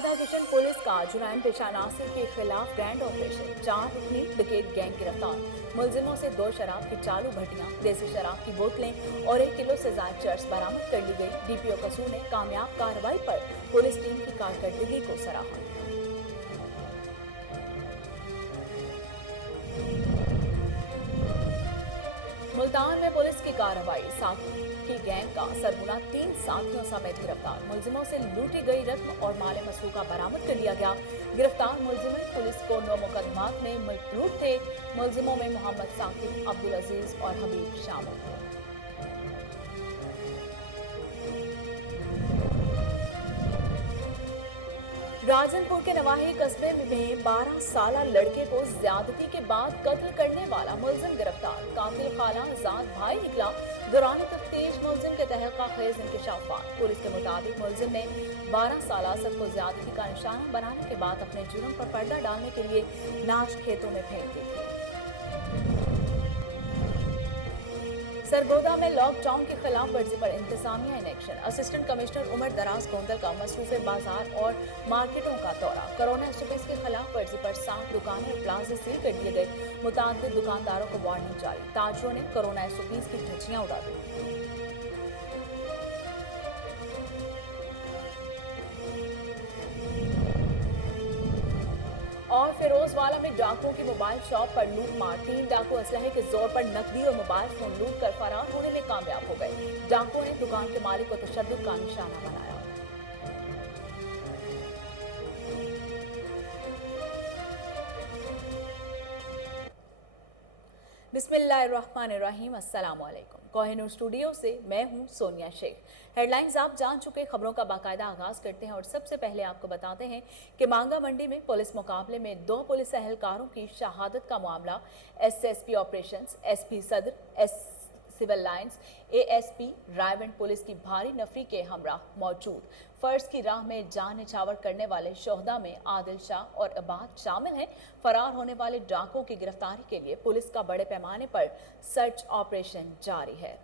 Radha Kishan police का जुनैन पेशा नासिर के खिलाफ ग्रैंड ऑपरेशन। 4 रुकनी डकैत गैंग गिरफ्तार। मुलजिमों से 2 शराब की चालू भट्टियां, देसी शराब की बोतलें और 1 किलो से ज्यादा चर्स बरामद कर ली गई। डीपीओ कसूर ने कामयाब कार्रवाई पर पुलिस टीम की कारकर्दगी को सराहा। मुल्तान में पुलिस की कार्रवाई। साकी की गैंग का सरगना 3 साथियों समेत गिरफ्तार। मुलजिमों से लूटी गई रत्न और माले मसरूका बरामद कर लिया गया। गिरफ्तार मुलजिम पुलिस को 9 मुकदमात में मलूट थे। मुलजिमों में मोहम्मद साकिब, अब्दुल अजीज और हबीब शामिल थे। राजनपुर के नवाही कस्बे में 12 साला लड़के को ज्यादती के बाद कत्ल करने वाला मुलजिम गिरफ्तार। कातिल खाला जात भाई निकला। दौरान तफ्तीश मुलजिम के तहक़ीक़ात इंकशाफात। पुलिस के मुताबिक मुलजिम ने 12 साला असद को ज्यादती का निशाना बनाने के बाद अपने जुर्म पर पर्दा डालने के लिए लाश खेतों में फेंक दी थी। सरगोदा में लॉकडाउन की खिलाफ वर्जी पर इंतजामिया in action. Assistant commissioner Umar Daraz Gondal का मसरूफ बाजार और मार्केटों का दौरा। कोरोना एसओपीज की खिलाफ वर्जी पर 7 दुकानें और प्लाजे सील कर दिए गए। मुतादिद दुकानदारों को वार्निंग जारी। ताजरों ने कोरोना एसओपीज की धज्जियां उड़ा दी। और फिरोजवाला में डाकुओं की मोबाइल शॉप पर लूट मार। 3 डाकू असलहे के जोर पर नकदी और मोबाइल फोन लूट कर फरार होने में कामयाब हो गए। डाकुओं ने दुकान के मालिक को तशद्दुद का निशाना बनाया। बिस्मिल्लाहिर्रहमानिर्रहीम। अस्सलाम वालेकुम। कोहिनूर स्टूडियो से मैं हूं सोनिया शेख। हेडलाइंस आप जान चुके, खबरों का बाकायदा आगाज करते हैं और सबसे पहले आपको बताते हैं कि मांगा मंडी में पुलिस मुकाबले में 2 पुलिस एहलकारों की शहादत का मामला। एसएसपी ऑपरेशंस, एसपी सदर, civil lines, ASP Raiwind police की भारी नफरी के हमराह मौजूद। फर्ज की राह में जान निछावर करने वाले शोहदा में आदिल शाह और इबाद शामिल हैं। फरार होने वाले डाकुओं की गिरफ्तारी के लिए पुलिस का बड़े पैमाने पर सर्च ऑपरेशन जारी है।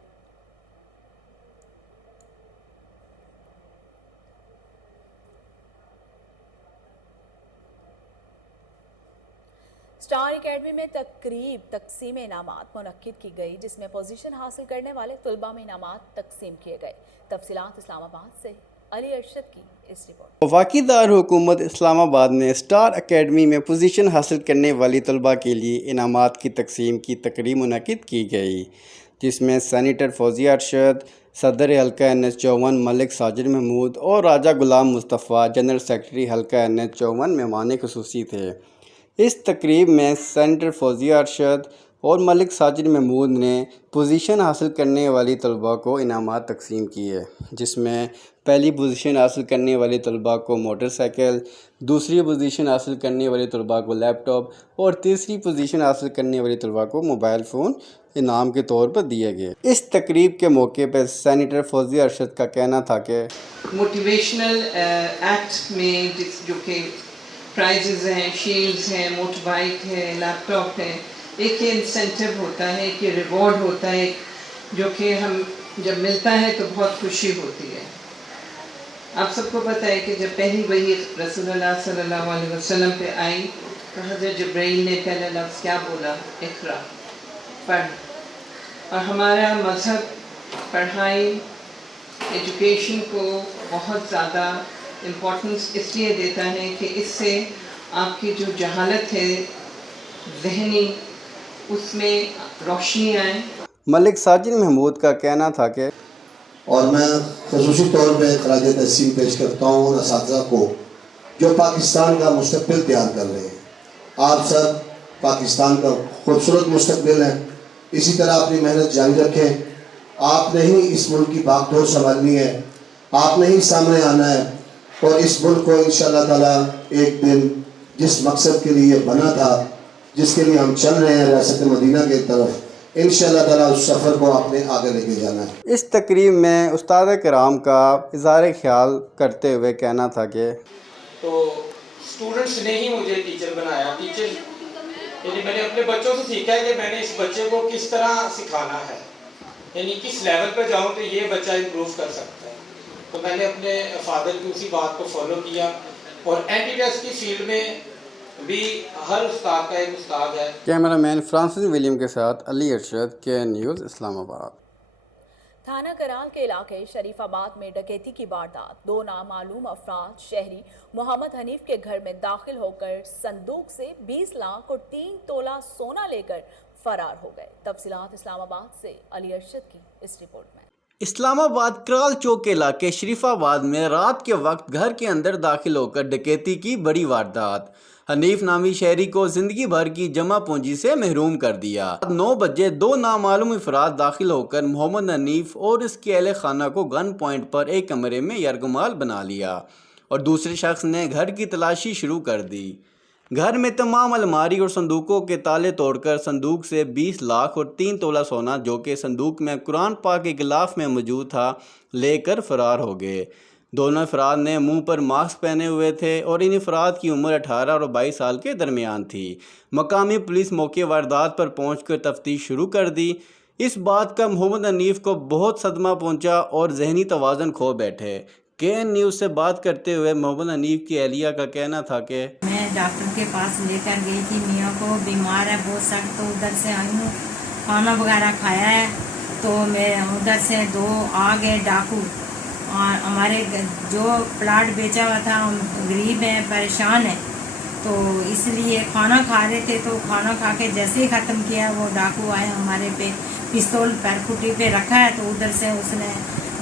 स्टार एकेडमी में तकरीब तकसीम इनामात मुनक्किद की गई, जिसमें पोजीशन हासिल करने वाले तुलबा में इनामात तकसीम किए गए। तफसीलात इस्लामाबाद से अली अरशद की इस रिपोर्ट। वफाकी दारुल-हुकूमत इस्लामाबाद में स्टार एकेडमी में पोजीशन हासिल करने वाली तलबा के लिए इनामात की तकसीम की तकरीब मुनक्किद की गई, जिसमें सेनेटर फौजिया अरशद, सदर हल्का NH-54 मलिक साजिद महमूद और राजा गुलाम मुस्तफ़ा जनरल सेक्रेटरी हल्का NH-54 मेहमान खुसूसी थे। इस तकरीब में सेनेटर फौजिया अरशद और मलिक साजिद महमूद ने पोजीशन हासिल करने वाली तलबा को इनामात तकसीम किए, जिसमें पहली पोजीशन हासिल करने वाली तलबा को मोटरसाइकिल, दूसरी पोजीशन हासिल करने वाली तलबा को लैपटॉप और तीसरी पोजीशन हासिल करने वाली तलबा को मोबाइल फ़ोन इनाम के तौर पर दिए गए। इस तकरीब के मौके पर सेनेटर फौजिया अरशद का कहना था कि मोटिवेशनल एक्ट में जो कि प्राइजेज़ हैं, शील्ड्स हैं, मोटर बाइक है, लैपटॉप है, एक ये इंसेंटिव होता है कि रिवॉर्ड होता है जो कि हम जब मिलता है तो बहुत खुशी होती है। आप सबको पता है कि जब पहली वही रसूलुल्लाह सल्लल्लाहु अलैहि वसल्लम पे आई तो हज़रत जिब्राइल ने पहला लफ्ज़ क्या बोला? इक़रा, पढ़। और हमारा मज़हब पढ़ाई, एजुकेशन को बहुत ज़्यादा इम्पोर्टेंस इसलिए देता है कि इससे आपकी जो जहालत है ज़हनी, उसमें रोशनी आए। मलिक साजिद महमूद का कहना था कि और मैं ख़ुसूसी तौर पर खराज तहसीन पेश करता हूँ उन असातिज़ा को जो पाकिस्तान का मुस्तक़बिल तैयार कर रहे हैं। आप सब पाकिस्तान का खूबसूरत मुस्तक़बिल है, इसी तरह अपनी मेहनत जारी रखें। आपने ही इस मुल्क की बागडोर संभालनी है, आपने ही सामने आना है और इस मुल्क को इंशाअल्लाह ताला एक दिन जिस मकसद के लिए बना था, जिसके लिए हम चल रहे हैं रियासत मदीना की तरफ, इंशाअल्लाह ताला उस सफ़र को आपने आगे लेके जाना है। इस तकरीब में उस्ताद कराम का इज़हार ख्याल करते हुए कहना था कि तो स्टूडेंट्स ने ही मुझे टीचर बनाया। टीचर यानी मैंने अपने बच्चों से सीखा है कि मैंने इस बच्चे को किस तरह सिखाना है, यानी किस लेवल पर जाऊँ तो ये बच्चा इम्प्रूव कर सकता है। तो मैंने अपने फादर की उसी बात को फॉलो किया। اور اینٹی ٹیررسٹ کی فیلڈ میں بھی ہر استاد کا ایک استاد ہے. کیمرہ مین فرانسس ولیم کے ساتھ علی ارشد، کے نیوز اسلام آباد۔ تھانہ کرال کے علاقے شریف آباد میں ڈکیتی کی واردات، 2 نامعلوم افراد شہری محمد حنیف کے گھر میں داخل ہو کر صندوق سے 20 لاکھ اور 3 تولہ سونا لے کر فرار ہو گئے۔ تفصیلات اسلام آباد سے علی ارشد کی اس رپورٹ میں۔ اسلام آباد کرال چوک کے علاقے شریف آباد میں رات کے وقت گھر کے اندر داخل ہو کر ڈکیتی کی بڑی واردات، حنیف نامی شہری کو زندگی بھر کی جمع پونجی سے محروم کر دیا۔ 9 بجے 2 نامعلوم افراد داخل ہو کر محمد حنیف اور اس کے اہل خانہ کو گن پوائنٹ پر ایک کمرے میں یرغمال بنا لیا اور دوسرے شخص نے گھر کی تلاشی شروع کر دی۔ گھر میں تمام الماری اور صندوقوں کے تالے توڑ کر صندوق سے 20 لاکھ اور 3 تولہ سونا، جو کہ صندوق میں قرآن پاک کے غلاف میں موجود تھا، لے کر فرار ہو گئے۔ دونوں افراد نے منہ پر ماسک پہنے ہوئے تھے اور ان افراد کی عمر 18 اور 22 سال کے درمیان تھی۔ مقامی پولیس موقع واردات پر پہنچ کر تفتیش شروع کر دی۔ اس بات کا محمد حنیف کو بہت صدمہ پہنچا اور ذہنی توازن کھو بیٹھے۔ KN نیوز سے بات کرتے ہوئے محمد حنیف کی اہلیہ کا کہنا تھا کہ میں ڈاکٹر کے پاس لے کر گئی تھی میاں کو، بیمار ہے بہت سخت، تو ادھر سے آئی ہوں، کھانا وغیرہ کھایا ہے، تو میں ادھر سے 2 آ گئے ڈاکو، اور ہمارے جو پلاٹ بیچا ہوا تھا، ہم غریب ہیں، پریشان ہیں، تو اس لیے کھانا کھا رہے تھے، تو کھانا کھا کے جیسے ہی ختم کیا وہ ڈاکو آئے، ہمارے پہ پستول پیرکھوٹی پہ رکھا ہے، تو ادھر سے اس نے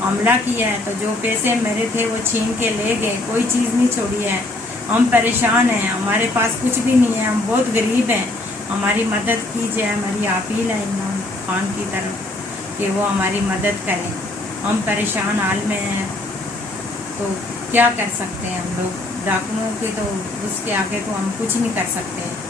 حملہ کیا ہے، تو جو پیسے میرے تھے وہ چھین کے لے گئے، کوئی چیز نہیں چھوڑی ہے۔ ہم پریشان ہیں، ہمارے پاس کچھ بھی نہیں ہے، ہم بہت غریب ہیں، ہماری مدد کیجیے، ہماری اپیل ہے عمران خان کی طرف کہ وہ ہماری مدد کریں، ہم پریشان حال میں ہیں، تو کیا کر سکتے ہیں ہم لوگ، ڈاکوؤں کے تو اس کے آگے تو ہم کچھ نہیں کر سکتے ہیں۔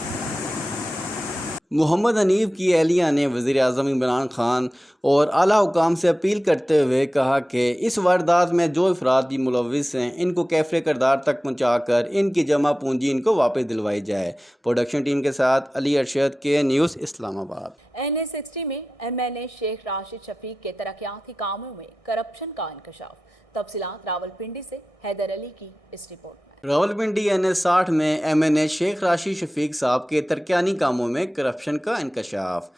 محمد حنیف کی اہلیہ نے وزیر اعظم عمران خان اور اعلیٰ حکام سے اپیل کرتے ہوئے کہا کہ اس واردات میں جو افراد بھی ملوث ہیں ان کو کیفر کردار تک پہنچا کر ان کی جمع پونجی ان کو واپس دلوائی جائے۔ پروڈکشن ٹیم کے ساتھ علی ارشد، کے نیوز اسلام آباد۔ NA60 میں MNA شیخ راشد شفیق کے ترقیاتی کاموں میں کرپشن کا انکشاف۔ تفصیلات راولپنڈی سے حیدر علی کی اس رپورٹ میں۔ راولپنڈی NA60 میں MNA شیخ راشد شفیق صاحب کے ترقیاتی کاموں میں کرپشن کا انکشاف۔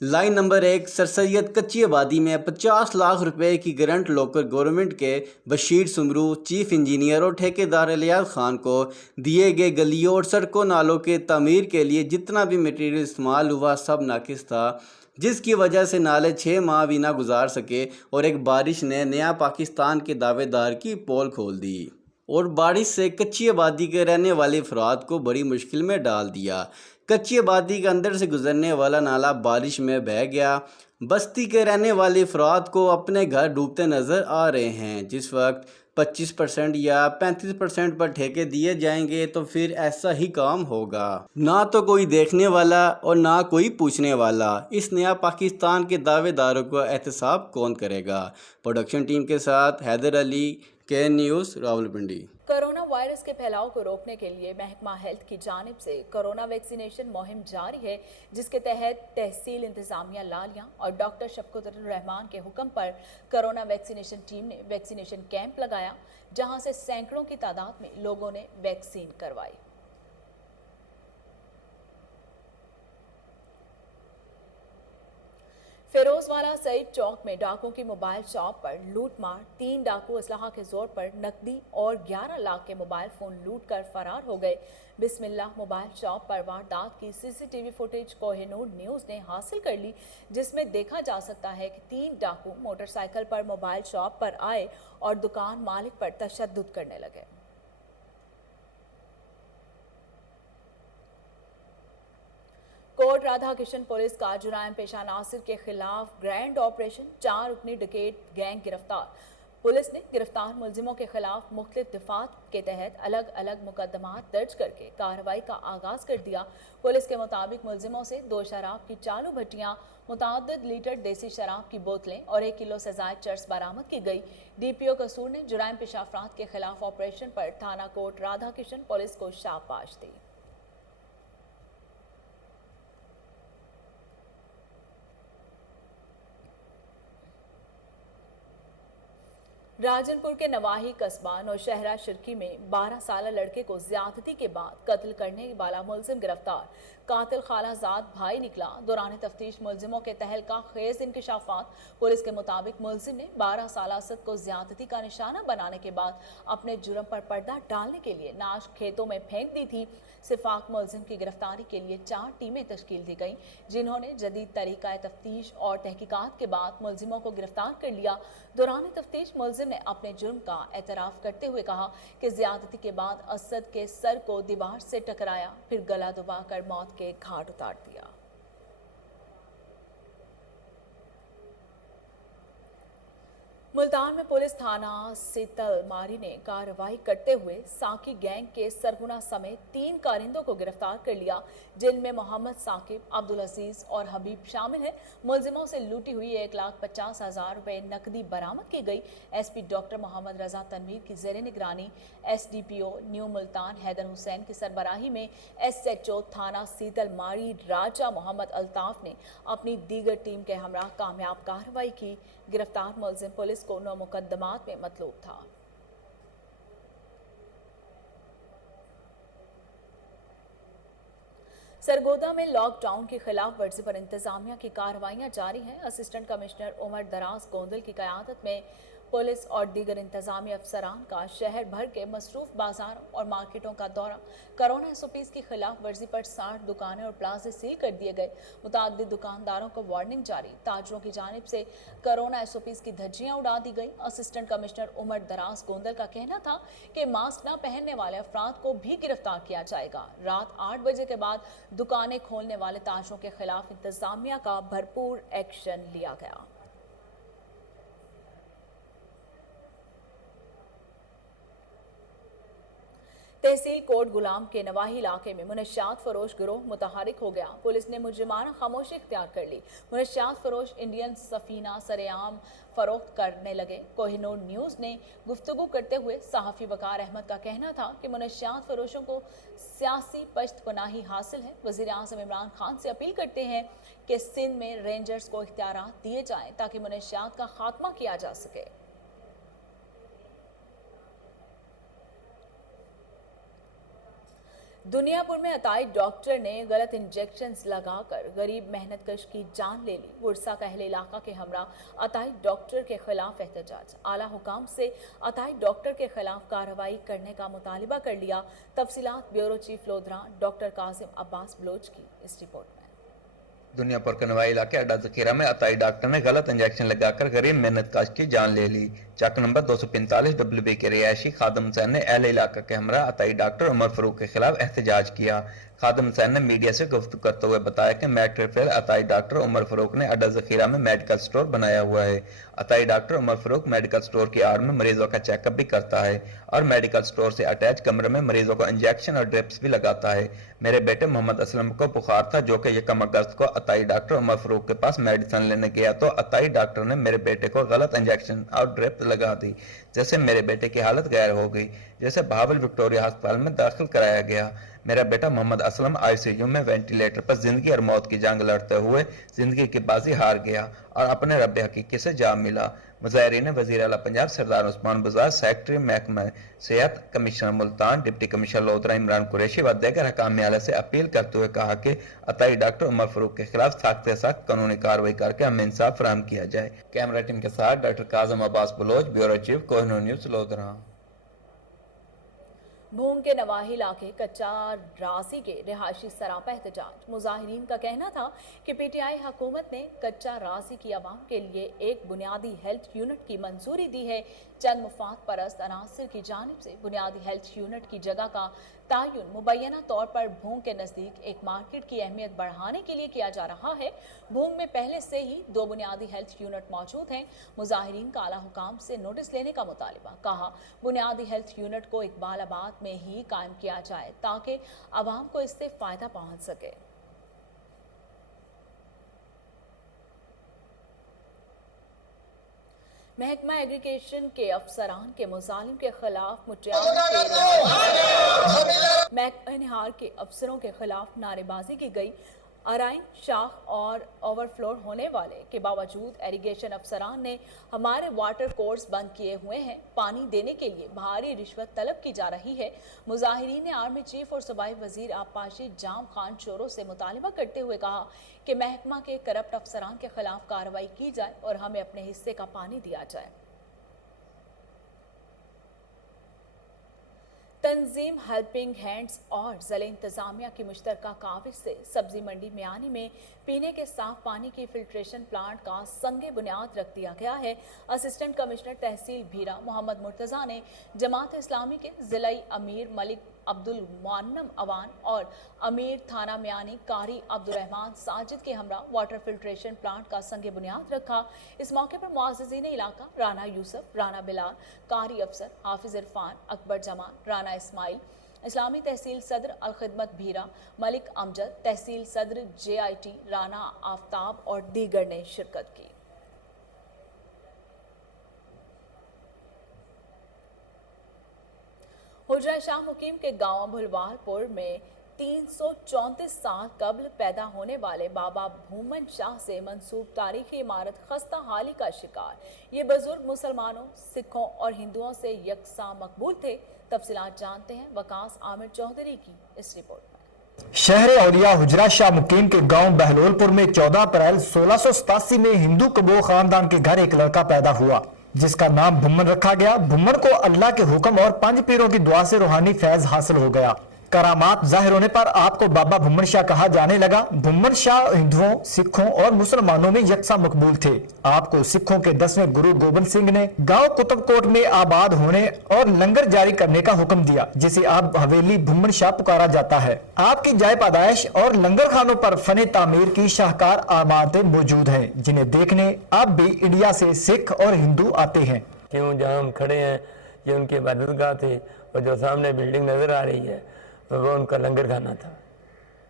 لائن نمبر 1 سر سید کچی آبادی میں 50 لاکھ روپے کی گرانٹ لوکل گورنمنٹ کے بشیر سمرو، چیف انجینئر اور ٹھیکیدار الیاس خان کو دیے گئے گلیوں اور سڑکوں نالوں کے تعمیر کے لیے جتنا بھی مٹیریل استعمال ہوا سب ناقص تھا، جس کی وجہ سے نالے 6 ماہ بھی نہ گزار سکے اور ایک بارش نے نیا پاکستان کے دعوے دار کی پول کھول دی اور بارش سے کچی آبادی کے رہنے والے افراد کو بڑی مشکل میں ڈال دیا۔ کچی آبادی کے اندر سے گزرنے والا نالا بارش میں بہہ گیا۔ بستی کے رہنے والے افراد کو اپنے گھر ڈوبتے نظر آ رہے ہیں۔ جس وقت 25% یا 35% پر ٹھیکے دیے جائیں گے تو پھر ایسا ہی کام ہوگا، نہ تو کوئی دیکھنے والا اور نہ کوئی پوچھنے والا۔ اس نیا پاکستان کے دعوے داروں کو احتساب کون کرے گا؟ پروڈکشن ٹیم کے ساتھ حیدر علی، کے نیوز راولپنڈی۔ کورونا وائرس کے پھیلاؤ کو روکنے کے لیے محکمہ ہیلتھ کی جانب سے کورونا ویکسینیشن مہم جاری ہے، جس کے تحت تحصیل انتظامیہ لالیاں اور ڈاکٹر شفقت الرحمان کے حکم پر کورونا ویکسینیشن ٹیم نے ویکسینیشن کیمپ لگایا، جہاں سے سینکڑوں کی تعداد میں لوگوں نے ویکسین کروائی۔ فیروز والا سعید چوک میں ڈاکوں کی موبائل شاپ پر لوٹ مار، 3 ڈاکو اسلحہ کے زور پر نقدی اور 11 لاکھ کے موبائل فون لوٹ کر فرار ہو گئے۔ بسم اللہ موبائل شاپ پر واردات کی CCTV footage Koh Noor news نے حاصل کر لی، جس میں دیکھا جا سکتا ہے کہ 3 ڈاکو موٹر سائیکل پر موبائل شاپ پر آئے اور دکان مالک پر تشدد کرنے لگے۔ کوٹ رادھا کرشن پولیس کا جرائم پیشہ عناصر کے خلاف گرینڈ آپریشن، 4 رکنی ڈکیٹ گینگ گرفتار۔ پولیس نے گرفتار ملزموں کے خلاف مختلف دفعات کے تحت الگ الگ مقدمات درج کر کے کارروائی کا آغاز کر دیا۔ پولیس کے مطابق ملزموں سے 2 شراب کی چالو بھٹیاں، متعدد لیٹر دیسی شراب کی بوتلیں اور 1 کلو سے زائد چرس برآمد کی گئی۔ DPO قصور نے جرائم پیشہ افراد کے خلاف آپریشن پر تھانہ کوٹ رادھا کرشن پولیس کو شاباش دی۔ राजनपुर के नवाही कस्बा नौशहरा शिरकी में 12 साल लड़के को ज्यादती के बाद कत्ल करने वाला मुलजिम गिरफ्तार। कातिल खालाजाद भाई निकला। दौरान तफ्तीश मुलजिमों के तहलका खेज इंकशाफात। पुलिस के मुताबिक मुलजिम ने 12 साल असद को ज्यादती का निशाना बनाने के बाद अपने जुर्म पर पर्दा डालने के लिए नाश खेतों में फेंक दी थी। सिफाक मुलजिम की गिरफ्तारी के लिए 4 टीमें तश्कील दी गई, जिन्होंने जदीद तरीका तफ्तीश और तहकीकात के बाद मुलजिमों को गिरफ्तार कर लिया। दौरान तफ्तीश मुलजिम ने अपने जुर्म का एतराफ करते हुए कहा कि ज्यादती के बाद असद के सर को दीवार से टकराया, फिर गला दबाकर मौत के घाट उतार दिया। मुल्तान में पुलिस थाना सीतलमारी ने कार्रवाई करते हुए साकी गैंग के सरगुना समेत 3 कारिंदों को गिरफ्तार कर लिया, जिनमें मोहम्मद साकिब, अब्दुल अजीज और हबीब शामिल हैं। मुलजिमों से लूटी हुई 1,50,000 रुपए नकदी बरामद की गई। एसपी डॉक्टर मोहम्मद रजा तनवीर की ज़ेरे निगरानी एसडीपीओ न्यू मुल्तान हैदर हुसैन की सरबराही में एसएचओ थाना सीतलमारी राजा मोहम्मद अल्ताफ ने अपनी दीगर टीम के हमरा कामयाब कार्रवाई की। गिरफ्तार मुलजिम पुलिस को 9 मुकदमात में मतलूब था। सरगोदा में लॉकडाउन की खिलाफ वर्जी पर इंतजामिया की कार्रवाइयां जारी हैं। असिस्टेंट कमिश्नर उमर दराज गोंदल की क़यादत में पुलिस और दीगर इंतजामी अफसरान का शहर भर के मसरूफ बाजारों और मार्केटों का दौरा। कोरोना एसओपीज की खिलाफ वर्जी पर 60 दुकानें और प्लाजे सील कर दिए गए। मुतादिद दुकानदारों को वार्निंग जारी। ताजरों की जानिब से कोरोना एसओपीज की धज्जियां उड़ा दी गई। असिस्टेंट कमिश्नर उमर दराज गोंदल का कहना था कि मास्क न पहनने वाले अफराद को भी गिरफ्तार किया जाएगा। रात 8 बजे के बाद दुकानें खोलने वाले ताजरों के खिलाफ इंतजामिया का भरपूर एक्शन लिया गया। तहसील कोट गुलाम के नवाही इलाके में मुनशियात फरोश गिरोह मुतहरिक हो गया। पुलिस ने मुजरिमाना खामोशी इख्तियार कर ली। मुनशियात फरोश इंडियन सफीना सरेआम फरोख्त करने लगे। कोहिनूर न्यूज़ ने गुफ्तगू करते हुए सहाफ़ी वकार अहमद का कहना था कि मुनशियात फरोशों को सियासी पश्तपनाही हासिल है। वज़ीर आज़म इमरान खान से अपील करते हैं कि सिंध में रेंजर्स को इख्तियारात दिए जाएँ ताकि मुनशियात का खात्मा किया जा सके। दुनियापुर में अताई डॉक्टर ने गलत इंजेक्शंस लगाकर गरीब मेहनतकश की जान ले ली। वुरसा का अहले इलाका के हमरा अताई डॉक्टर के खिलाफ एहतजाज। आला हुकाम से अताई डॉक्टर के खिलाफ कार्रवाई करने का मुतालिबा कर लिया। तफसीलात bureau chief Lodhra doctor Qasim Abbas Baloch की इस रिपोर्ट में। दुनियापुर के नवाई इलाके अड्डा जखीरा में अताई डॉक्टर ने गलत इंजेक्शन लगाकर गरीब मेहनतकश की जान ले ली। चक नंबर 245 WB के रिहायशी खादम हुसैन ने अहले इलाका के हमरा अताई डॉक्टर उमर फरूक के खिलाफ एहतजाज किया। खादम हुसैन ने मीडिया से गुफ्तगू करते हुए बताया कि मैट्रिक फेल अताई डॉक्टर उमर फरूक ने अड्डा जखीरा में मेडिकल स्टोर बनाया हुआ है। अताई doctor Umar Farooq medical store की आड़ में मरीजों का चेकअप भी करता है और मेडिकल स्टोर से अटैच कमरे में मरीजों को इंजेक्शन और ड्रिप्स भी लगाता है। मेरे बेटे मोहम्मद असलम को बुखार था, जो कि 1 अगस्त को अताई डॉक्टर उमर फरूक के पास मेडिसिन लेने गया तो अताई डॉक्टर ने मेरे बेटे को गलत इंजेक्शन और ड्रिप लगा दी, जैसे मेरे बेटे की हालत गैर हो गई, जैसे बहावल विक्टोरिया अस्पताल में दाखिल कराया गया। मेरा बेटा मोहम्मद असलम आईसीयू में वेंटिलेटर पर जिंदगी और मौत की जंग लड़ते हुए जिंदगी की बाजी हार गया और अपने रब हकीकी से जा मिला। मुजाहिरीन ने वज़ीर आला पंजाब सरदार उस्मान बुज़ार, सेक्रेटरी महकमा सेहत, commissioner Multan, deputy commissioner Lodhran Imran Qureshi व दीगर हकाम आला से अपील करते हुए कहा कि अताई डॉक्टर उमर फरूक के खिलाफ सख्त से सख्त कानूनी कार्रवाई करके हमें इंसाफ फराहम किया जाए। कैमरा टीम के साथ doctor Qasim Abbas Baloch, bureau chief, Kohinoor news, Lodhra. Bhoong के नवाही इलाके कच्चा राजी के रिहायशी सरापा एहतजाज। मुजाहिरीन का कहना था कि पीटीआई हुकूमत ने कच्चा राजी की आवाम के लिए एक बुनियादी हेल्थ यूनिट की मंजूरी दी है। चंद मुफाद परस्त अनासर की जानिब से बुनियादी हेल्थ यूनिट की जगह का तायुन मुबैना तौर पर भूंग के नज़दीक एक मार्केट की अहमियत बढ़ाने के लिए किया जा रहा है। भूंग में पहले से ही 2 बुनियादी हेल्थ यूनिट मौजूद हैं। मुजाहिरीन का आला हुकाम से नोटिस लेने का मुतालिबा। कहा बुनियादी हेल्थ यूनिट को इकबालाबाद में ही कायम किया जाए ताकि आवाम को इससे फायदा पहुंच सके। महकमा एग्रीगेशन के अफसरान के मुजालिम के खिलाफ महकमा निहार के अफसरों के खिलाफ नारेबाजी की गई। अराइन शाख और ओवरफ्लो होने वाले के बावजूद इरिगेशन अफसरान ने हमारे वाटर कोर्स बंद किए हुए हैं। पानी देने के लिए भारी रिश्वत तलब की जा रही है। मुजाहिरीन ने आर्मी चीफ और सूबाई वजीर आबपाशी जाम खान चोरों से मुतालबा करते हुए कहा कि महकमा के करप्ट अफसरान के खिलाफ कार्रवाई की जाए और हमें अपने हिस्से का पानी दिया जाए। तंजीम हेल्पिंग हैंड्स और ज़िला इंतजामिया की मुश्तरका काविश से सब्जी मंडी मियानी में पीने के साफ पानी की फिल्ट्रेशन प्लांट का संगे बुनियाद रख दिया गया है। असिस्टेंट कमिश्नर तहसील भीरा मोहम्मद मुर्तज़ा ने जमात इस्लामी के ज़िलाई अमीर मलिक अब्दुल मुअन्नम अवान और अमीर थाना मियानी कारी अब्दुर्रहमान साजिद के हमरा वाटर फिल्ट्रेशन प्लांट का संगे बुनियाद रखा। इस मौके पर मुअज़्ज़िज़ीन इलाका राना यूसुफ, राना बिलाल, कारी अफसर, हाफिज इरफान, अकबर जमान, राना इस्माइल, इस्लामी तहसील सदर अल खिदमत भीरा, मलिक अमजद, तहसील सदर JIT राना आफ्ताब और दीगर ने शिरकत की। हुजरा शाह मुकीम के गांव भुलवालपुर में 334 साल कबल पैदा होने वाले बाबा भूमन शाह से मंसूब तारीखी इमारत खस्ता हाली का शिकार। ये बुजुर्ग मुसलमानों, सिखों और हिंदुओं से यकसा मकबूल थे। तफसीलात जानते हैं वकास आमिर चौधरी की इस रिपोर्ट में। शहर औलिया हुजरा शाह मुकीम के गांव बहलोलपुर में 14 अप्रैल 1687 में हिंदू कबो खानदान के घर एक लड़का पैदा हुआ जिसका नाम भुम्मन रखा गया। भुम्मन को अल्लाह के हुक्म और 5 पीरों की दुआ से रूहानी फैज हासिल हो गया। करामात जाहिर होने पर आपको बाबा भुम्मन शाह कहा जाने लगा। भुम्मन शाह हिंदुओं, सिखों और मुसलमानों में यकसा मकबूल थे। आपको सिखों के 10वें गुरु गोबिंद सिंह ने गांव कुतुबकोट में आबाद होने और लंगर जारी करने का हुक्म दिया, जिसे अब हवेली भुम्मन शाह पुकारा जाता है। आपकी जाय पैदाइश और लंगर खानों पर फने तामीर की शाहकार आमादें मौजूद हैं, जिन्हें देखने अब भी इंडिया से सिख और हिंदू आते हैं। क्यों जहाँ हम खड़े हैं ये उनकी इबादतगाह थे और जो सामने बिल्डिंग नजर आ रही है वो उनका लंगर खाना था।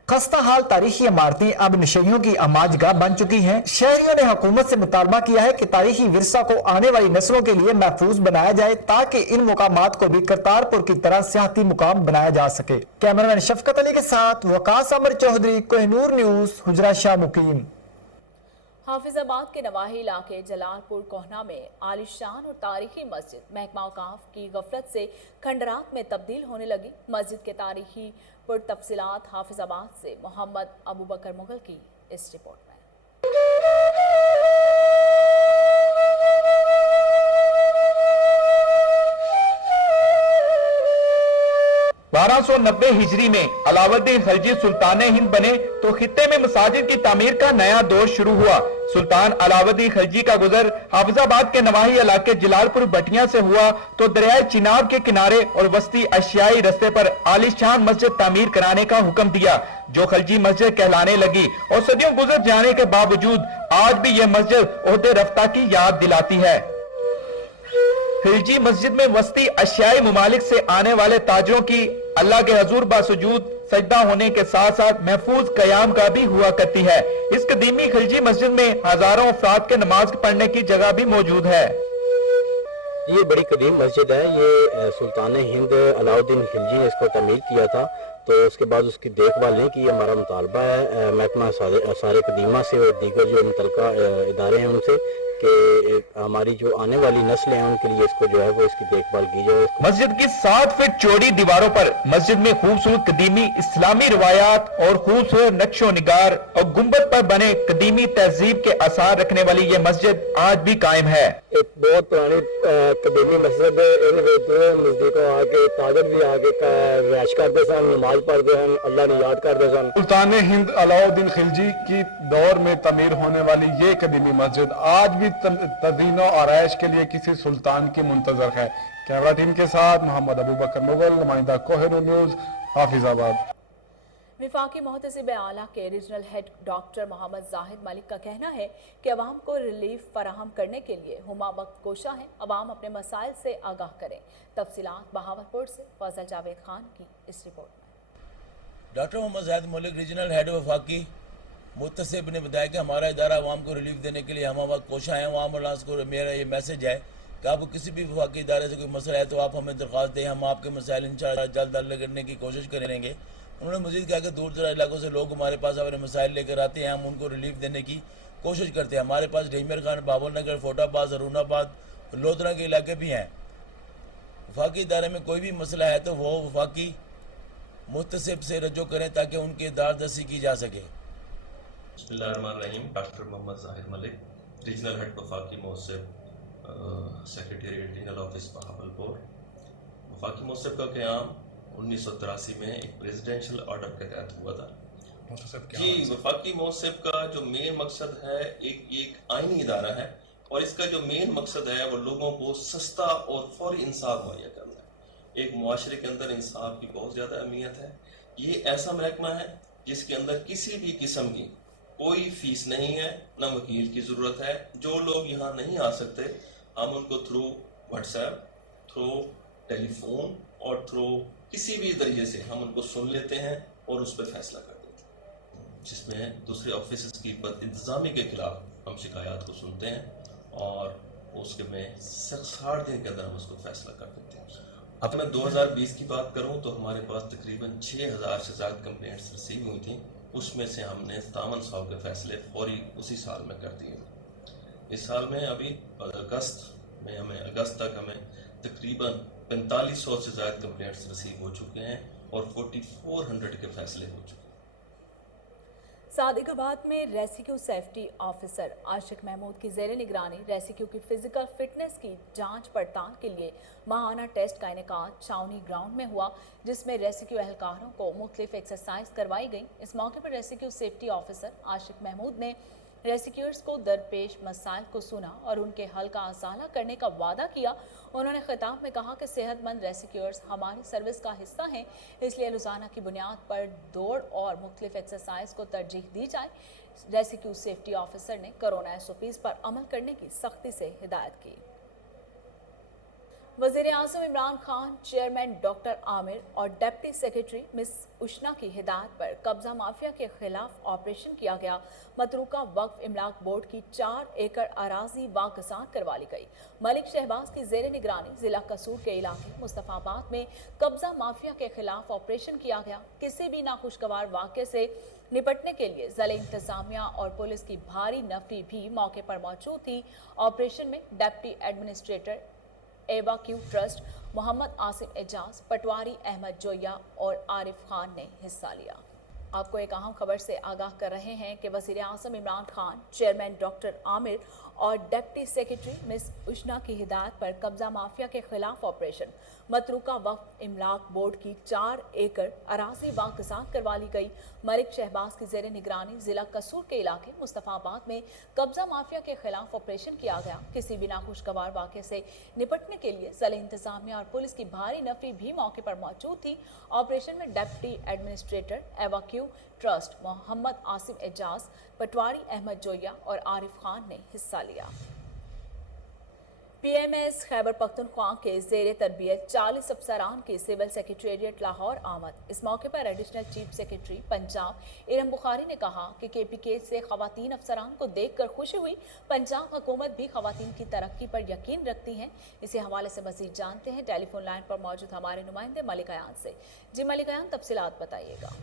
खस्ता हाल तारीखी इमारतें अब नशेइयों की आमाजगाह बन चुकी हैं। शहरियों ने हुकूमत से मुतालबा किया है कि तारीखी विरसा को आने वाली नस्लों के लिए महफूज बनाया जाए ताकि इन मुकामात को भी करतारपुर की तरह सियाहती मुकाम बनाया जा सके। कैमरामैन शफकत अली के साथ वकास आमिर चौधरी, कोहिनूर न्यूज, हुजरा शाह मुकीम। हाफिजाबाद के नवाही इलाके जलालपुर कोहना में आलिशान और तारीखी मस्जिद महकमा औकाफ की गफलत से खंडरात में तब्दील होने लगी। मस्जिद के तारीखी पर तफसीलात हाफिजाबाद से मोहम्मद अबू बकर मुगल की इस रिपोर्ट में। 1290 हिजरी में अलाउद्दीन खिलजी सुल्तान हिंद बने तो खित्ते में मसाजिद की तामीर का नया दौर शुरू हुआ। सुल्तान अलाउद्दीन खिलजी का गुजर हाफिजाबाद के नवाही इलाके जलालपुर बटिया से हुआ तो दरियाए चिनाब के किनारे और वस्ती अशियाई रस्ते पर आलीशान मस्जिद तामीर कराने का हुक्म दिया, जो खिलजी मस्जिद कहलाने लगी और सदियों गुजर जाने के बावजूद आज भी यह मस्जिद ओहदे रफ्ता की याद दिलाती है। खिलजी मस्जिद में वस्ती अशियाई मुमालिक से आने वाले ताजरों की अल्लाह के हजूर बासुजूद सजदा होने के साथ साथ महफूज कयाम का भी हुआ करती है। इस कदीमी खिलजी मस्जिद में हजारों अफराद के नमाज पढ़ने की जगह भी मौजूद है। ये बड़ी कदीम मस्जिद है। ये सुल्तान हिंद अलाउद्दीन खिलजी ने इसको तमीर किया था, तो उसके बाद उसकी देखभाल नहीं की। हमारा मुतालबा है महकमा सारे कदीमा से और दीगर जो मुतलका इदारे हैं उनसे कि हमारी जो आने वाली नस्लें हैं उनके लिए इसको जो है वो इसकी देखभाल की जाए। मस्जिद की 7 फीट चौड़ी दीवारों पर मस्जिद में खूबसूरत कदीमी इस्लामी रिवायात और खूबसूरत नक्शो निगार और गुंबद पर बने कदीमी तहजीब के आसार रखने वाली ये मस्जिद आज भी कायम है। एक बहुत पुरानी कदीमी मस्जिद नजदीकों आके ताजर भी आके रैश करते सन, नमाज पढ़ते हैं, अल्लाह ने याद करते सन। सुल्तान हिंद अलाउद्दीन खिलजी की दौर में तमीर होने वाली ये कदीमी मस्जिद आज भी तज़ीन और आराइश के लिए किसी सुल्तान की मुंतजर है। कैमरा टीम के साथ मोहम्मद अबू बकर मुगल, नुमाइंदा कोहिनूर न्यूज, हाफिजाबाद। विफाकी मुहतसिब आला के regional head doctor Muhammad Zahid Malik का कहना है कि अवाम को रिलीफ फराहम करने के लिए हुमा वक्त कोशा है, अवाम अपने मसाइल से आगाह करें। तफसीलात बहावलपुर से फजल जावेद खान की इस रिपोर्ट में। Doctor Muhammad Zahid Malik regional head वफाकी मुतसिब ने बताया कि हमारा इदारा अवाम को रिलीफ देने के लिए हम वक्त कोशा है। अवाम को मेरा ये मैसेज है कि आपको किसी भी वफाकी इदारे से कोई मसला है तो आप हमें दरख्वास्त दें, हम आपके मसाइल इंशाअल्लाह जल्द हल करने की कोशिश करेंगे। उन्होंने मजीद कहा कि दूर दराज इलाकों से लोग हमारे पास अपने मसाइल लेकर आते हैं, हम उनको रिलीफ देने की कोशिश करते हैं। हमारे पास ढेमर खान, बाबुल नगर, फोटाबाद, अरुणाबाद, लोधरा के इलाके भी हैं। वफाकी इदारे में कोई भी मसला है तो वो वफाकी मुतसिब से रजू करें ताकि उनकी दारदस्ती की जा सके। बिस्मिल्लाहिर्रहमानिर्रहीम। डॉक्टर मोहम्मद ज़ाहिर मलिक, रीजनल हेड वफाकी मोहसिब, सेक्रेटेरिएट लीगल ऑफिस बहावलपुर। वफाकी मोहसिब का क़याम 1983 में एक प्रेसिडेंशियल ऑर्डर के तहत हुआ था। जी, वफाकी मोहसिब का जो मेन मकसद है, एक आइनी इदारा है और इसका जो मेन मकसद है वो लोगों को सस्ता और फौरी इंसाफ मुहैया करना है। एक मुआशरे के अंदर इंसाफ की बहुत ज़्यादा अहमियत है। ये ऐसा महकमा है जिसके अंदर किसी भी किस्म की कोई फीस नहीं है, न वकील की ज़रूरत है। जो लोग यहाँ नहीं आ सकते, हम उनको थ्रू व्हाट्सएप, थ्रू टेलीफोन और थ्रू किसी भी तरीके से हम उनको सुन लेते हैं और उस पर फैसला कर देते हैं, जिसमें दूसरे ऑफिस की बदइंतज़ामी के खिलाफ हम शिकायत को सुनते हैं और उसके में 60 दिन के अंदर हम उसको फैसला कर देते हैं। अब मैं 2020 की बात करूं तो हमारे पास तकरीबन 6000 से ज़्यादा कंप्लेंट्स रिसीव हुई थी। उसमें से हमने 5700 के फैसले फौरी उसी साल में कर दिए। इस साल में अभी अगस्त तक हमें तकरीबन 4500 से ज़्यादा कंप्लेंट्स रिसीव हो चुके हैं और 4400 के फैसले हो चुके हैं। सादिकाबाद में रेस्क्यू सेफ्टी ऑफिसर आशिक महमूद की ज़ेर निगरानी रेस्क्यू की फिजिकल फिटनेस की जांच पड़ताल के लिए माहाना टेस्ट का इनेकाद छावनी ग्राउंड में हुआ, जिसमें रेस्क्यू एहलकारों को मुख्तलिफ एक्सरसाइज करवाई गई। इस मौके पर रेस्क्यू सेफ्टी ऑफिसर आशिक महमूद ने रेस्क्यूअर्स को दरपेश मसाइल को सुना और उनके हल का असाला करने का वादा किया। उन्होंने खिताब में कहा कि सेहतमंद रेस्क्यूअर्स हमारी सर्विस का हिस्सा हैं, इसलिए रोज़ाना की बुनियाद पर दौड़ और मुख्तलिफ एक्सरसाइज को तरजीह दी जाए। रेस्क्यू सेफ्टी ऑफिसर ने कोरोना SOPs पर अमल करने की सख्ती से हिदायत की। वज़ीर आज़म इमरान खान, चेयरमैन डॉक्टर आमिर और डिप्टी सेक्रेटरी मिस उशना की हिदायत पर कब्जा माफिया के खिलाफ ऑपरेशन किया गया। मतरूका वक्फ इमलाक बोर्ड की 4 एकड़ अराजी वाकसात करवा ली गई। मलिक शहबाज की ज़ेर निगरानी जिला कसूर के इलाके मुस्तफ़ाबाद में कब्जा माफिया के खिलाफ ऑपरेशन किया गया। किसी भी नाखुशगवार वाक़े से निपटने के लिए ज़िला इंतज़ामिया और पुलिस की भारी नफरी भी मौके पर मौजूद थी। ऑपरेशन में deputy administrator evacuee trust Mohammad Asim Ejaz, पटवारी अहमद जोया और आरिफ खान ने हिस्सा लिया। आपको एक अहम खबर से आगाह कर रहे हैं कि वज़ीर आज़म इमरान खान, चेयरमैन डॉक्टर आमिर और डिप्टी सेक्रेटरी मिस उशना की हिदायत पर कब्जा माफिया के खिलाफ ऑपरेशन मतरूका वक्फ इमलाक बोर्ड की 4 एकड़ अराजी वाकसात करवा ली गई। मलिक शहबाज की ज़ेर निगरानी जिला कसूर के इलाके मुस्तफ़ाबाद में कब्जा माफिया के खिलाफ ऑपरेशन किया गया। किसी भी नाखुशगवार वाक़े से निपटने के लिए ज़िला इंतज़ामिया और पुलिस की भारी नफरी भी मौके पर मौजूद थी। ऑपरेशन में deputy administrator evacuee trust Mohammad Asim Ejaz, पटवारी अहमद जोया और आरिफ खान ने हिस्सा लिया। PMS खैबर पख्तूनख्वा के ज़ेर तरबियत 40 अफसरान की सिविल सेक्रेटेरिएट लाहौर आमद। इस मौके पर additional chief secretary Punjab Iram Bukhari ने कहा कि KPK से खवातीन अफसरान को देखकर खुशी हुई। पंजाब हुकूमत भी खवातीन की तरक्की पर यकीन रखती है। इसी हवाले से मज़ीद जानते हैं टेलीफोन लाइन पर मौजूद हमारे नुमाइंदे मलिक अयान से। जी मलिक अयान, तफसीलात बताइएगा।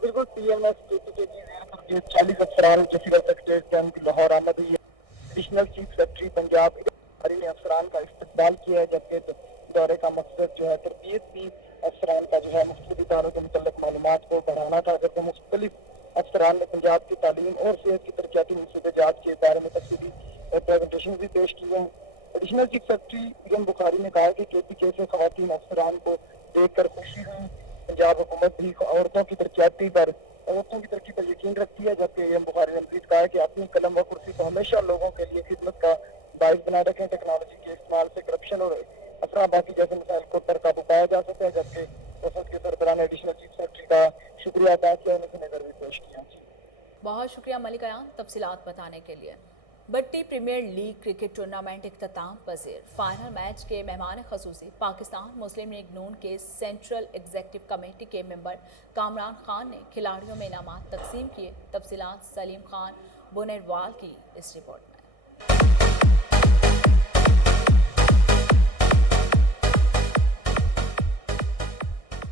बिल्कुल, PMS KPK की ज़ेर तरबियत 40 अफसरान की सिविल सेक्रेटेरिएट कैंप की लाहौर आमद हुई है। एडिशनल चीफ सेक्रेटरी पंजाब ने अफसरान का इस्तकबाल किया है, जबकि दौरे का मकसद जो है तरबियत भी अफसरान का जो है मुख्तलिफ इदारों के मुतल्लिक मालूमात को बढ़ाना था। जबकि मुख्तलिफ अफसरान ने पंजाब की तालीम और सेहत की तरक्याती मंसूबाजात के बारे में तफसीली प्रेजेंटेशन भी पेश की है। Additional chief secretary Iram Bukhari ने कहा कि KPK से खवातीन अफसरान को देखकर खुशी हुई। पंजाब हुकूमत भी औरतों की तरक्की पर यकीन रखती है। जबकि इरम बुखारी ने मज़ीद कहा है कि अपनी कलम व कुर्सी को हमेशा लोगों के लिए खिदमत का बाइस बना रखें। टेक्नोलॉजी के इस्तेमाल से करप्शन और अफराबाकी जैसे मसाइल को पर काबू पाया जा सके है। जबकि वफद के सरबराह ने एडिशनल चीफ सेक्रेटरी का शुक्रिया अदा किया, उन्हें नज़र भी पेश किया। बहुत शुक्रिया मलिक अयान तफसीलात बताने के लिए। Batti premier league cricket tournament इख्तिताम पज़ीर। फाइनल मैच के मेहमान खसूसी पाकिस्तान मुस्लिम लीग नून के सेंट्रल एग्जीक्यूटिव कमेटी के मेंबर कामरान खान ने खिलाड़ियों में इनामात तकसीम किए। तफसीलात सलीम खान बुनेरवाल की इस रिपोर्ट में।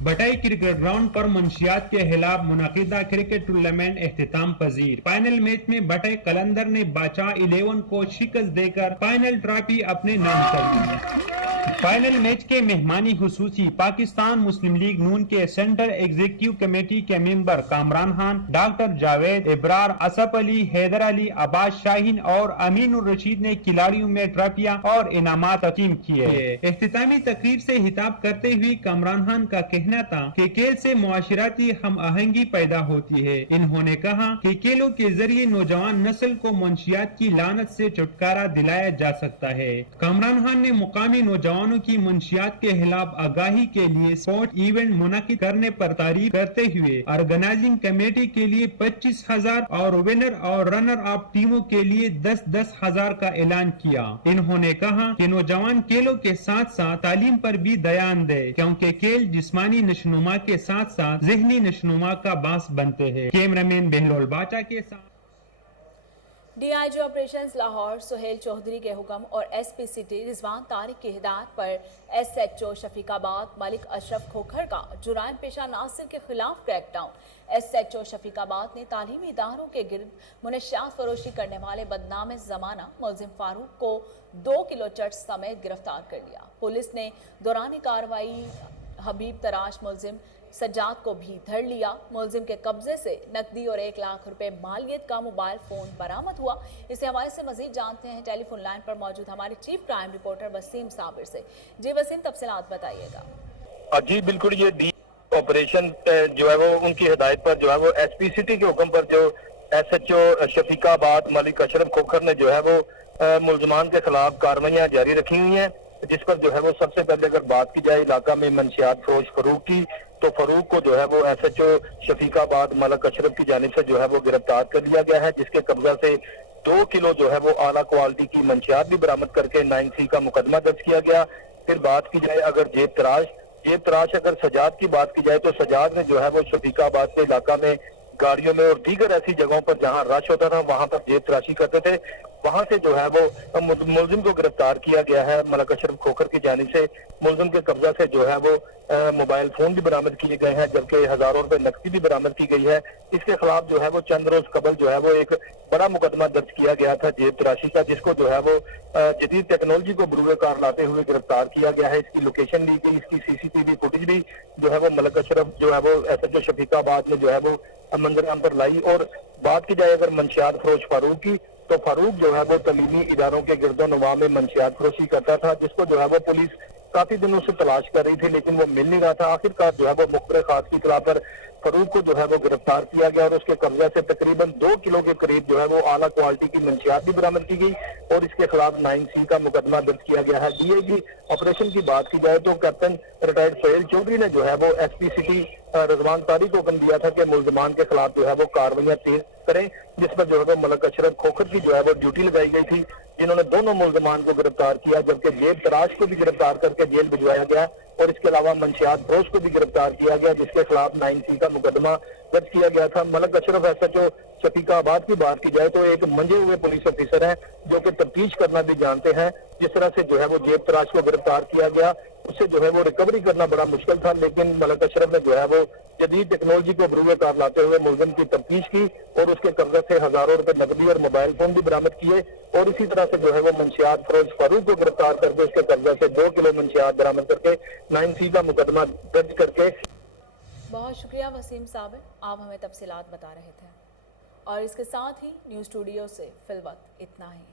बटाई क्रिकेट ग्राउंड पर मंशियात के खिलाफ मुनक़िदा क्रिकेट टूर्नामेंट एख्तिताम पजीर। फाइनल मैच में बटाई कलंदर ने बाचा 11 को शिकस्त देकर फाइनल ट्रॉफी अपने नाम कर ली। फाइनल मैच के मेहमानी खुसूसी पाकिस्तान मुस्लिम लीग नून के सेंट्रल एग्जीक्यूटिव कमेटी के मेंबर कामरान खान, डॉक्टर जावेद, इब्रार, असफ अली, हैदर अली, अब्बास शाहीन और अमीनुर रशीद ने खिलाड़ियों में ट्रॉफियां और इनामात तकीम किए। इख्तितामी तकरीब से हिताब करते हुए कामरान खान का कहना था कि खेल से मुआशराती हम आहंगी पैदा होती है। इन्होंने कहा कि खेलों के जरिए नौजवान नस्ल को मंशियात की लानत से छुटकारा दिलाया जा सकता है। कामरान खान ने मुकामी नौजवानों की मंशियात के खिलाफ आगाही के लिए स्पोर्ट इवेंट मुनाकिद करने पर तारीफ करते हुए ऑर्गेनाइजिंग कमेटी के लिए 25,000 और विनर और रनर अप टीमों के लिए 10,000 का ऐलान किया। इन्होंने कहा कि नौजवान खेलों के साथ साथ तालीम पर भी ध्यान दे, क्योंकि खेल जिस्मानी नशोनुमा के साथ साथ ज़हनी नशोनुमा का बांस बनते हैं। कैमरामैन बहलोल बाचा के साथ डीआईजी ऑपरेशंस लाहौर सुहेल चौधरी के हुक्म और एसपी सिटी रिजवान तारिक की हिदायत पर एसएचओ शफीकाबाद मलिक अशरफ खोखर का जुराइम पेशा नासिर के खिलाफ क्रैकडाउन। एसएचओ शफीकाबाद ने तालीमी इदारों के गिर्द मुनशियात फरोशी करने वाले बदनाम जमाना मुलजिम फारूक को 2 किलो चट्स समेत गिरफ्तार कर लिया। पुलिस ने दौरान कार्रवाई हबीब तराश मुलजिम सज्जाद को भी धर लिया। मुलजिम के कब्जे से नकदी और 1 लाख रुपए मालियत का मोबाइल फोन बरामद हुआ। इस हवाले से मजीद जानते हैं टेलीफोन लाइन पर मौजूद हमारे chief crime reporter Waseem Sabir से। जी वसीम, तफसीलात बताइएगा। जी बिल्कुल, ये डी ऑपरेशन जो है वो उनकी हिदायत पर जो है वो एसपी सिटी के हुक्म पर जो एसएचओ शफीकाबाद मलिक अशरफ खोखर ने जो है वो मुलजमान के खिलाफ कार्रवाइयां जारी रखी हुई हैं, जिस पर जो है वो सबसे पहले अगर बात की जाए इलाका में मंशियात फरोश फरूक की, तो फरूक को जो है वो एसएचओ शफीकाबाद मलिक अशरफ की जानिब से जो है वो गिरफ्तार कर लिया गया है, जिसके कब्जा से 2 किलो जो है वो आला क्वालिटी की मंशियात भी बरामद करके 9C का मुकदमा दर्ज किया गया। फिर बात की जाए अगर जेब तराश अगर सजाद की बात की जाए तो सजाद ने जो है वो शफीकाबाद के इलाका में गाड़ियों में और दीगर ऐसी जगहों पर जहां रश होता था वहां पर जेब तराशी करते थे। वहां से जो है वो मुलजिम को गिरफ्तार किया गया है मलिक अशरफ खोखर की जानिब से। मुलजिम के कब्जा से जो है वो मोबाइल फोन भी बरामद किए गए हैं, जबकि हजारों रुपए नकदी भी बरामद की गई है। इसके खिलाफ जो है वो चंद रोज कबल जो है वो एक बड़ा मुकदमा दर्ज किया गया था जेब तराशी का, जिसको जो है वो जदीद टेक्नोलॉजी को बुरूए कार लाते हुए गिरफ्तार किया गया है। इसकी लोकेशन ली गई, इसकी सीसीटीवी फुटेज भी जो है वो मलिक अशरफ जो है वो एसएचओ शफीकाबाद ने जो है वो मंजर आम पर लाई। और बात की जाए अगर मंशियात फरोश फारूक की, तो फारूक जो है वो तलीमी इदारों के गिरदोनवा में मंशियात फरोशी करता था, जिसको जो है वो पुलिस काफी दिनों से तलाश कर रही थी, लेकिन वो मिल नहीं रहा था। आखिरकार जो है वो मुखबिर खास की इत्तला पर फरूक को जो है वो गिरफ्तार किया गया और उसके कब्जा से तकरीबन 2 किलो के करीब जो है वो आला क्वालिटी की मंशियात भी बरामद की गई और इसके खिलाफ 9C का मुकदमा दर्ज किया गया है। डीआईजी ऑपरेशन की बात की जाए तो कैप्टन रिटायर्ड सुहेल चौधरी ने जो है वो एसपी सिटी रिजवान तारिक को हुक्म दिया था कि मुलजमान के खिलाफ जो है वो कार्रवाइयां तेज करें, जिस पर जो है वो मलिक अशरफ खोखर की जो है वो ड्यूटी लगाई गई थी, जिन्होंने दोनों मुलजमान को गिरफ्तार किया, जबकि जेब तराश को भी गिरफ्तार करके जेल भिजवाया गया और इसके अलावा मंशियात फरोश को भी गिरफ्तार किया गया, जिसके खिलाफ 9C का मुकदमा दर्ज किया गया था। मलिक अशरफ एसएचओ शफीकाबाद की बात की जाए तो एक मंजे हुए पुलिस ऑफिसर हैं जो कि तफ्तीश करना भी जानते हैं। जिस तरह से जो है वो जेब तराश को गिरफ्तार किया गया उससे जो है वो रिकवरी करना बड़ा मुश्किल था, लेकिन मलिक अशरफ ने जो है वो जदीद टेक्नोलॉजी को बरूए कार लाते हुए मुलजिम की तफ्तीश की और उसके कब्जे से हजारों रुपए नकदी और मोबाइल फोन भी बरामद किए और इसी तरह से जो है वो मंशियात फरोश फारूक को गिरफ्तार करके उसके कब्जे से 2 किलो मंशियात बरामद करके 9C का मुकदमा दर्ज करके। बहुत शुक्रिया वसीम साबिर, आप हमें तफसीलात बता रहे थे। और इसके साथ ही न्यूज़ स्टूडियो से फिलवक्त इतना ही।